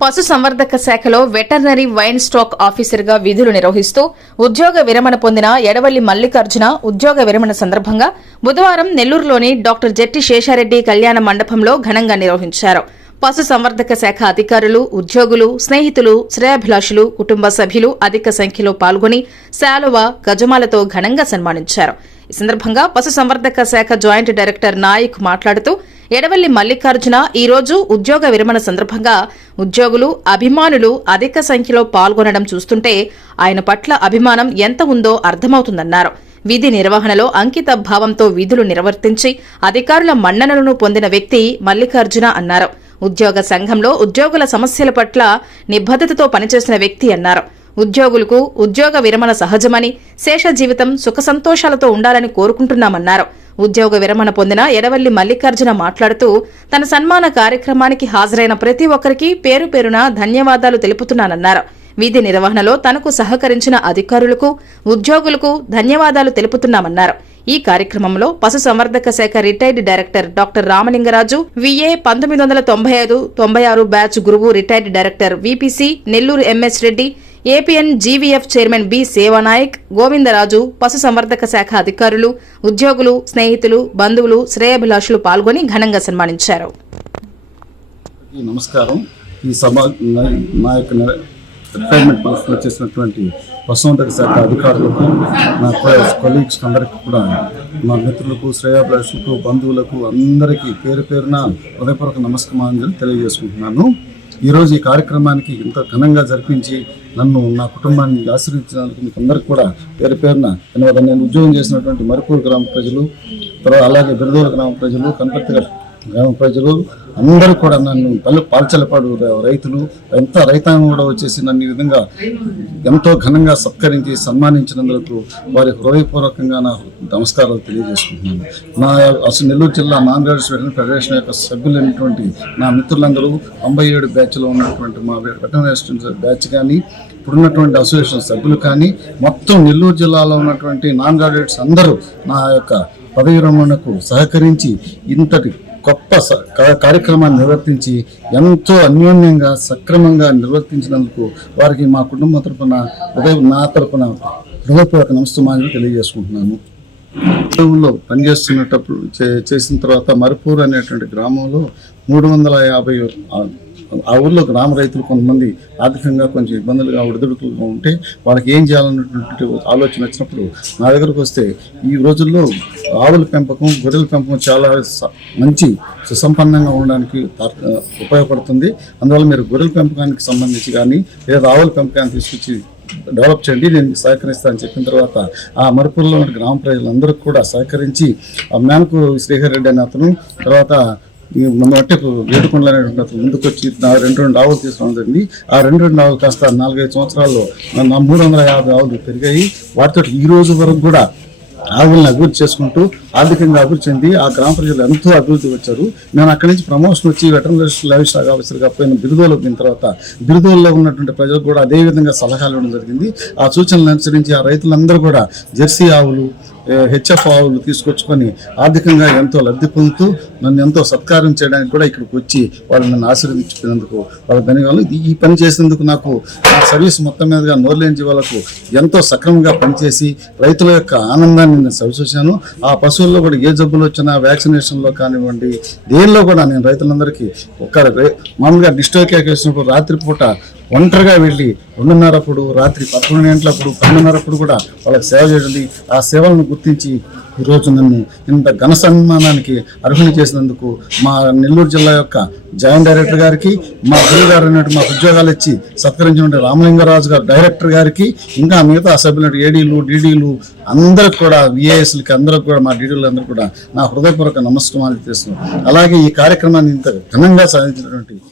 పశు సంవర్ధక శాఖలో veterinary wine stock ఆఫీసర్గా విధులు నిర్వహిస్తూ ఉద్యోగ విరమణ పొందిన ఎడవల్లి మల్లికార్జున ఉద్యోగ విరమణ సందర్భంగా బుధవారం నెల్లూరులోని డాక్టర్ జెట్టి శేషారెడ్డి కళ్యాణ మండపంలో ఘనంగా నిర్వహించారు. పశు సంవర్ధక శాఖ అధికారులు, ఉద్యోగులు, స్నేహితులు, శ్రేయాభిలాషులు, కుటుంబ సభ్యులు అధిక సంఖ్యలో పాల్గొని శాలువ, గజమాలతో ఘనంగా సన్మానించారు. ఈ సందర్భంగా పశు సంవర్ధక శాఖ జాయింట్ డైరెక్టర్ నాయక్ మాట్లాడుతూ ఎడవల్లి మల్లికార్జున ఈ రోజు ఉద్యోగ విరమణ సందర్భంగా ఉద్యోగులు, అభిమానులు అధిక సంఖ్యలో పాల్గొనడం చూస్తుంటే ఆయన పట్ల అభిమానం ఎంత ఉందో అర్థమవుతుందన్నారు. విధి నిర్వహణలో అంకిత భావంతో విధులు నిర్వర్తించి అధికారుల మన్ననలను పొందిన వ్యక్తి మల్లికార్జున అన్నారు. ఉద్యోగ సంఘంలో ఉద్యోగుల సమస్యల పట్ల నిబద్దతతో పనిచేసిన వ్యక్తి అన్నారు. ఉద్యోగులకు ఉద్యోగ విరమణ సహజమని, శేష జీవితం సుఖ సంతోషాలతో ఉండాలని కోరుకుంటున్నామన్నారు. ఉద్యోగ విరమణ పొందిన ఎడవల్లి మల్లికార్జున మాట్లాడుతూ తన సన్మాన కార్యక్రమానికి హాజరైన ప్రతి ఒక్కరికి పేరు పేరున ధన్యవాదాలు తెలుపుతున్నానన్నారు. విధి నిర్వహణలో తనకు సహకరించిన అధికారులకు, ఉద్యోగులకు ధన్యవాదాలు తెలుపుతున్నామన్నారు. ఈ కార్యక్రమంలో పశు సంవర్ధక శాఖ retired director doctor Ramalingaraju, VA 1995-96 batch గురువు retired director VPC Nellore MS Reddy, APN GVF chairman B Sevanayak, Govindaraju, పశు సంవర్ధక శాఖ అధికారులు, ఉద్యోగులు, స్నేహితులు, బంధువులు, శ్రేయాభిలాషులు పాల్గొని ఘనంగా సన్మానించారు. నమస్కారం. ఈ సభ నా యొక్క రిటైర్మెంట్ పాలసీలో చేసినటువంటి పశుసంవర్ధక శాఖ అధికారులకు, నా కొలీగ్స్ అందరికీ కూడా, మా మిత్రులకు, శ్రేయాభిలాషులకు, బంధువులకు అందరికీ పేరు పేరున హృదయపూర్వక నమస్కారాలు తెలియజేసుకుంటున్నాను. ఈరోజు ఈ కార్యక్రమానికి ఇంత ఘనంగా జరిపించి నన్ను, నా కుటుంబాన్ని ఆశీర్వదించడానికి మీకు అందరికీ కూడా పేరు పేరున ధన్యవాదాలు. నేను ఉద్యోగం చేసినటువంటి మరుపూరు గ్రామ ప్రజలు, తర్వాత అలాగే బిరదూరు గ్రామ ప్రజలు, కనపర్తి గ్రామ ప్రజలు అందరూ కూడా నన్ను పాల్చలపాడు రైతులు ఎంత రైతాంగం కూడా వచ్చేసి నన్ను ఈ విధంగా ఎంతో ఘనంగా సత్కరించి సన్మానించినందుకు వారి హృదయపూర్వకంగా నా నమస్కారాలు తెలియజేసుకుంటున్నాను. నా అసలు నెల్లూరు జిల్లా నాన్ వెటర్నరీ ఫెడరేషన్ యొక్క సభ్యులైనటువంటి నా మిత్రులందరూ 97 బ్యాచ్లో ఉన్నటువంటి మా వెటర్నరీ బ్యాచ్ కానీ, ఇప్పుడున్నటువంటి అసోసియేషన్ సభ్యులు కానీ, మొత్తం నెల్లూరు జిల్లాలో ఉన్నటువంటి నాన్ గ్రాడ్యుయేట్స్ అందరూ నా యొక్క పదవి విరమణకు సహకరించి ఇంతటి గొప్ప కార్యక్రమాన్ని నిర్వర్తించి ఎంతో అన్యోన్యంగా సక్రమంగా నిర్వర్తించినందుకు వారికి మా కుటుంబం తరఫున నా తరఫున హృదయపూర్వక నమస్కారాలు తెలియజేసుకుంటున్నాను. ఉద్యోగంలో పనిచేస్తున్నప్పుడు చేసిన తర్వాత మరుపూరు అనేటువంటి గ్రామంలో 350 ఆ ఊళ్ళో గ్రామ రైతులు కొంతమంది ఆర్థికంగా కొంచెం ఇబ్బందులుగా ఒడిదుడుకులుగా ఉంటే వాళ్ళకి ఏం చేయాలన్నటువంటి ఆలోచన వచ్చినప్పుడు నా దగ్గరకు వస్తే, ఈ రోజుల్లో ఆవుల పెంపకం, గొర్రెల పెంపకం చాలా మంచి సుసంపన్నంగా ఉండడానికి ఉపయోగపడుతుంది. అందువల్ల మీరు గొర్రెల పెంపకానికి సంబంధించి కానీ లేదా ఆవుల పెంపకాన్ని తీసుకొచ్చి డెవలప్ చేయండి, నేను సహకరిస్తానని చెప్పిన తర్వాత ఆ మరుపూరులో ఉన్న గ్రామ ప్రజలందరికీ కూడా సహకరించి ఆ మేనకు శ్రీహర్ రెడ్డి అనే అతను, తర్వాత మన బట్టి ఏడుకొండలు అనేటువంటి అతను ముందుకు వచ్చి 2 ఆవులు తీసుకురావడం జరిగింది. ఆ 2 ఆవులు కాస్త 4-5 సంవత్సరాల్లో 350 ఆవులు పెరిగాయి. వాటితో ఈ రోజు వరకు కూడా ఆవులను అభివృద్ధి చేసుకుంటూ ఆర్థికంగా అభివృద్ధి చెంది ఆ గ్రామ ప్రజలు ఎంతో అభివృద్ధి వచ్చారు. నేను అక్కడి నుంచి ప్రమోషన్ వచ్చి వెటర్నరీ లైవ్ స్టాక్ ఆఫీసర్గా పోయిన బిరుదోలకు పోయిన తర్వాత బిరుదోల్లో ఉన్నటువంటి ప్రజలకు కూడా అదేవిధంగా సలహాలు ఇవ్వడం జరిగింది. ఆ సూచనలు అనుసరించి ఆ రైతులందరూ కూడా జెర్సీ ఆవులు, హెచ్ఎఫ్ ఆవులు తీసుకొచ్చుకొని ఆర్థికంగా ఎంతో లబ్ధి పొందుతూ నన్ను ఎంతో సత్కారం చేయడానికి కూడా ఇక్కడికి వచ్చి వాళ్ళు నన్ను ఆశీర్వదించినందుకు వాళ్ళ ధన్యవాదాలు. ఈ పని చేసినందుకు నాకు నా సర్వీస్ మొత్తం మీదుగా నోర్లేని జీవాలకు ఎంతో సక్రమంగా పనిచేసి రైతుల యొక్క ఆనందాన్ని నేను సవిచూశాను. ఆ పశువుల్లో కూడా ఏ జబ్బులు వచ్చినా వ్యాక్సినేషన్లో కానివ్వండి, దేనిలో కూడా నేను రైతులందరికీ మామూలుగా డిస్ట్రిక్ట్ వేసినప్పుడు రాత్రిపూట ఒంటరిగా వెళ్ళి 2:30 రాత్రి 11 గంటలప్పుడు 12:30 కూడా వాళ్ళకి సేవ చేయండి. ఆ సేవలను గుర్తించి ఈరోజు నన్ను ఇంత ఘన సన్మానానికి అర్హుని చేసినందుకు మా నెల్లూరు జిల్లా యొక్క జాయింట్ డైరెక్టర్ గారికి, మా గురువు గారు అన్నట్టు మాకు ఉద్యోగాలు ఇచ్చి సత్కరించిన రామలింగరాజు గారు డైరెక్టర్ గారికి, ఇంకా మిగతా సభ్యులు ఏడీలు, డీడీలు అందరికి కూడా, విఏఎస్లకి అందరికి కూడా, మా డీడీలు అందరూ కూడా నా హృదయపూర్వక నమస్కారాలు చేస్తున్నాను. అలాగే ఈ కార్యక్రమాన్ని ఇంత ఘనంగా సాధించినటువంటి